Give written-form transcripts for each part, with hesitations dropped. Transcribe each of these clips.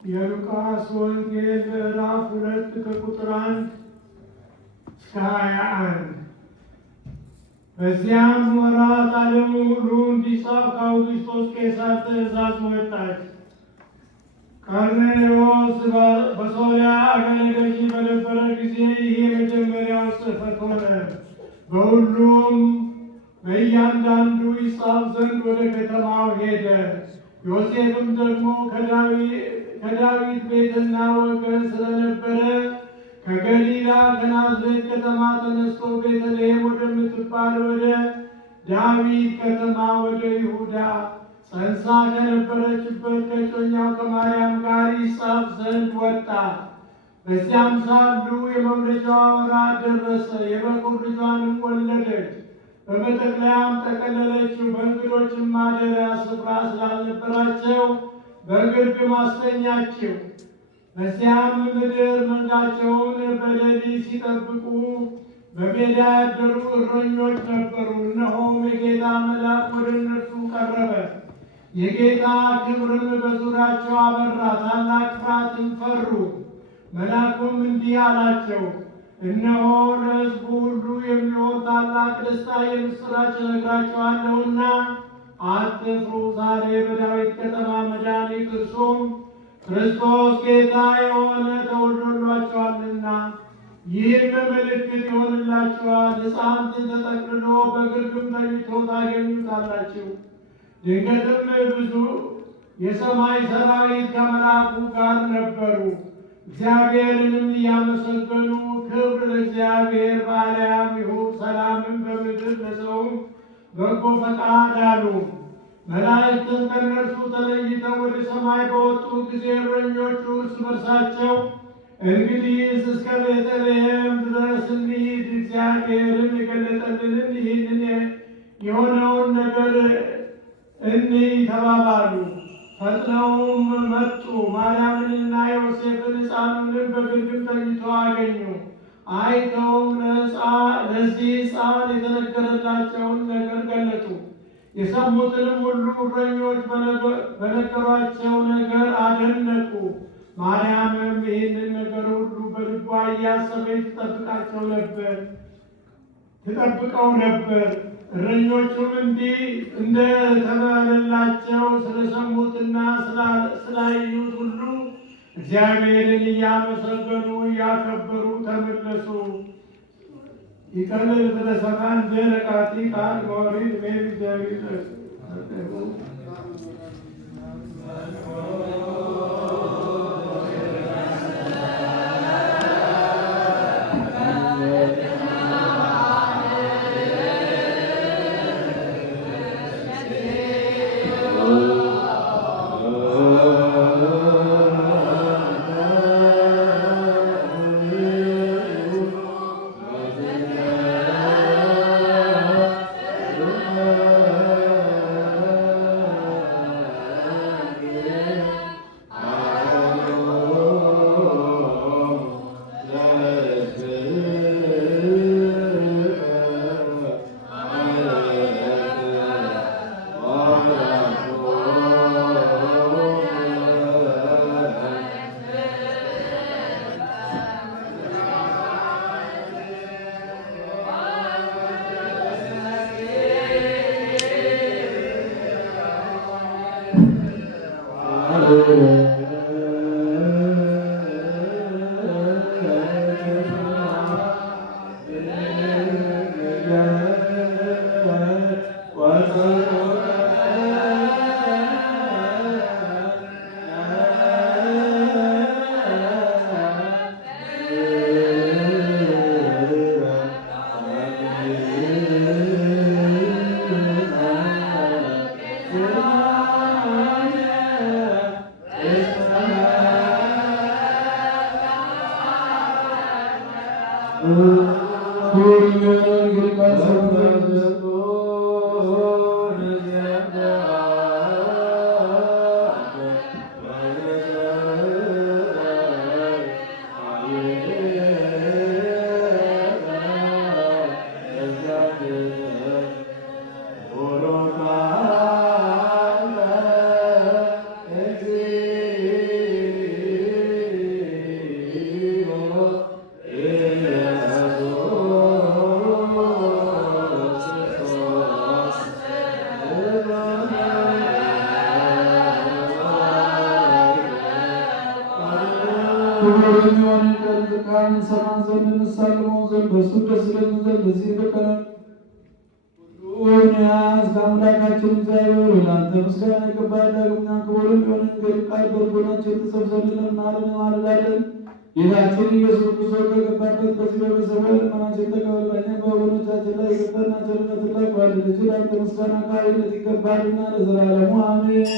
የሉቃስ ወንጌል ምዕራፍ 2 ከቁጥር 1 እስከ 21። በዚያም ወራት ዓለሙ ሁሉ እንዲጻፍ ከአውግስጦስ ቄሳር ትእዛዝ ወጣች። ቀርኔሌዎስ በሶርያ አገረ ገዢ በነበረ ጊዜ ይህ የመጀመሪያው ጽሕፈት ሆነ። በሁሉም በእያንዳንዱ ይጻፍ ዘንድ ወደ ከተማው ሄደ። ዮሴፍም ደግሞ ከዳዊት ቤትና ወገን ስለነበረ ከገሊላ ከናዝሬት ከተማ ተነስቶ ቤተልሔም ወደምትባል ወደ ዳዊት ከተማ ወደ ይሁዳ ጸንሳ ከነበረችበት ከእጮኛው ከማርያም ጋር ይጻፍ ዘንድ ወጣ። በዚያም ሳሉ የመውለጃዋ ወራት ደረሰ። የበኩር ልጇንም ወለደች። በመጠቅለያም ጠቀለለችው። በእንግዶችም ማደሪያ ስፍራ ስላልነበራቸው በግርግም አስተኛችው። በዚያም ምድር መንጋቸውን በሌሊት ሲጠብቁ በሜዳ ያደሩ እረኞች ነበሩ። እነሆም የጌታ መልአክ ወደ እነርሱ ቀረበ፣ የጌታ ክብርም በዙሪያቸው አበራ፣ ታላቅ ፍርሃትም ፈሩ። መልአኩም እንዲህ አላቸው፣ እነሆ ለሕዝቡ ሁሉ የሚሆን ታላቅ ደስታ የምሥራች እነግራችኋለሁና አትፍሩ። ዛሬ በዳዊት ከተማ መድኃኒት እርሱም ክርስቶስ ጌታ የሆነ ተወልዶላችኋልና። ይህም ምልክት ይሆንላችኋል፣ ሕፃን ተጠቅልሎ በግርግም ተኝቶ ታገኙታላችሁ። ድንገትም ብዙ የሰማይ ሰራዊት ከመልአኩ ጋር ነበሩ፣ እግዚአብሔርንም እያመሰገኑ ክብር ለእግዚአብሔር በአርያም ይሁን፣ ሰላምን በምድር ለሰውም በጎ ፈቃድ አሉ። መላእክትም ከእነርሱ ተለይተው ወደ ሰማይ በወጡ ጊዜ እረኞቹ እርስ በርሳቸው እንግዲህ እስከ ቤተልሔም ድረስ እንሂድ፣ እግዚአብሔርም የገለጠልንን ይህንን የሆነውን ነገር እንይ ተባባሉ። ፈጥነውም መጡ። ማርያምንና ዮሴፍን ሕፃኑንም በግርግም ተኝቶ አገኙ። አይተውም ለዚህ ሕፃን የተነገረላቸውን ነገር ገለጡ። የሰሙትንም ሁሉ እረኞች በነገሯቸው ነገር አደነቁ። ማርያምም ይህንን ነገር ሁሉ በልቧ እያሰበች ትጠብቀው ነበር። እረኞቹም እንዲህ እንደተባለላቸው ስለሰሙትና ስላዩት ሁሉ እግዚአብሔርን እያመሰገኑ እያከበሩ ተመለሱ። ይቀልል ስለሰማን ደረቃቲ ቃል ሞሪድ ሜሪ ዳዊት ክቡር የሚሆን ቃል ቃል እንሰማን ዘንድ እንሳልመው ዘንድ በእሱ ደስ ይለን ዘንድ በዚህ በቀን ሁሉን ያዝግ አምላካችን እግዚአብሔር ለአንተ ምስጋና ይገባል። ዳግመኛ ክቡር የሚሆን ቃል በልቦናችን ትጽፍ ዘንድ እንማልዳለን። ጌታችን ኢየሱስ ክርስቶስ ከገባበት በዚህ በመሰዊያ ልመናችን ተቀበል። በእኛም በወገኖቻችን ላይ ይቅርታና ቸርነትን ላክብራለን። ልጅ ለአንተ ምስጋና ኃይልነት ይገባልና ለዘላለሙ አሜን።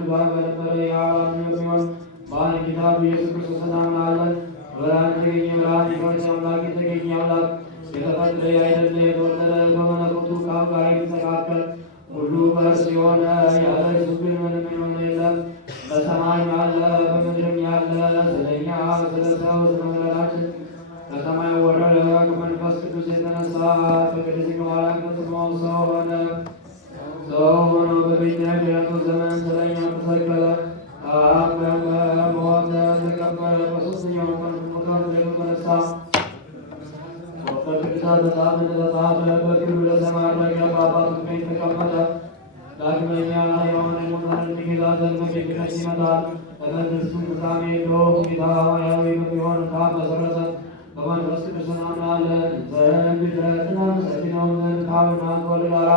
ስጋ በነበረ የአብ የሚሆን በአንድ ጌታ በኢየሱስ ክርስቶስ እናምናለን። ብርሃን የተገኘ ብርሃን የሆነ አምላክ የተገኘ አምላክ የተፈጠረ ያይደለ የተወለደ በመለኮቱ ከአብ ጋር የሚተካከል ሁሉ በእርሱ የሆነ ያለ እርሱ ግን ምንም የሆነ የለም። በሰማይ ያለ በምድርም ያለ ስለኛ ስለ ሰው ስለ መከራችን ከሰማይ ወረደ። ከመንፈስ ቅዱስ የተነሳ ከቅድስት ማርያም ፈጽሞ ሰው ሆነ። ሰው ሆኖ በቤተ ዘመን ስለኛ ተሰቀለ። ታመመ፣ ሞተ፣ ተቀበረ። በሦስተኛው ቀን ከሙታን ተነሳ። በቅዱሳት መጽሐፍ እንደተጻፈ በክብር ለሰማይ ዐረገ፣ በአባቱ ቀኝ ተቀመጠ። ዳግመኛ የሆነ ሙታንን ሊገዛ ዘንድ በጌትነት ይመጣል። ለመንግሥቱም ፍጻሜ የለውም። ጌታ ሕያው የሚሆን አብ መሠረተ። በመንፈስ ቅዱስ እናምናለን። በእንግድነትና መሰኪነው ዘንድ ከአብና ከወልድ ጋር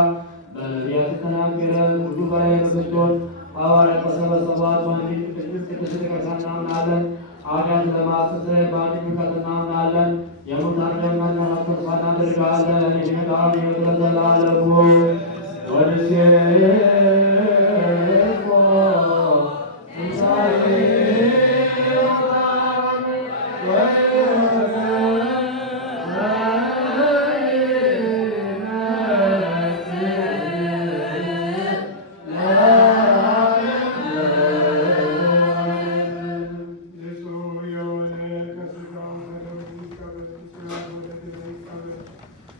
በነቢያት የተናገረ ሁሉ በላይ የምትሆን ሐዋርያት በሰበሰቧት በአንዲት ቅድስት ቤተክርስቲያን እናምናለን። ኃጢአት ለማስተስረይ በአንዲት ጥምቀት እናምናለን። የሙታን ደም መነሳት ተስፋ እናደርጋለን። የሚመጣውን ሕይወት ለዘላለሙ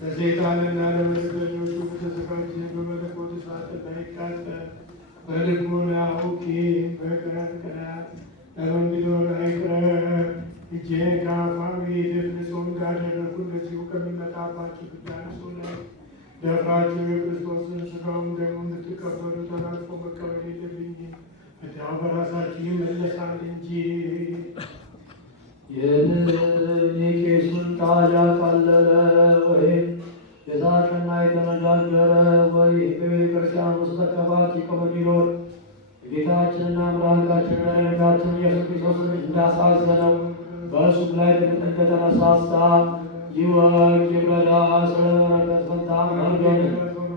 ለሰይጣንና ለመንገደኞቹ በተዘጋጀ በመለኮት እሳት እንዳይቃጠል በልቡናው ቂም በቀል ቅናት ለመንግዶር አይቅረብ። እጄን ከአፋዊ ፍጹም እንዳደረግሁ እንደዚሁ ከሚመጣባችሁ ብታነሱ ላይ ደፍራችሁ የክርስቶስን ሥጋውን ደሙን እንድትቀበሉ ተላልፎ መቀበል የለብኝም። ዕዳው በራሳችሁ ይመለሳል እንጂ። የቄሱን ቃል ያቃለለ ወይም የሳቀና የተነጋገረ ወይም በቤተ ክርስቲያን ውስጥ ተቀባጭ ከሚኖር ጌታችንና አምላካችን መድኃኒታችን ኢየሱስ ክርስቶስን እንዳሳዘነው በእሱም ላይ እንደተነሳሳ ይወቅ ይረዳ። ስለ በረከት ፈንታ መርገም፣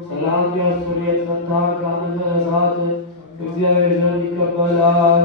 ስለ ኃጢአት ስርየት ፈንታ ገሃነመ እሳት እግዚአብሔር ዘንድ ይቀበላል።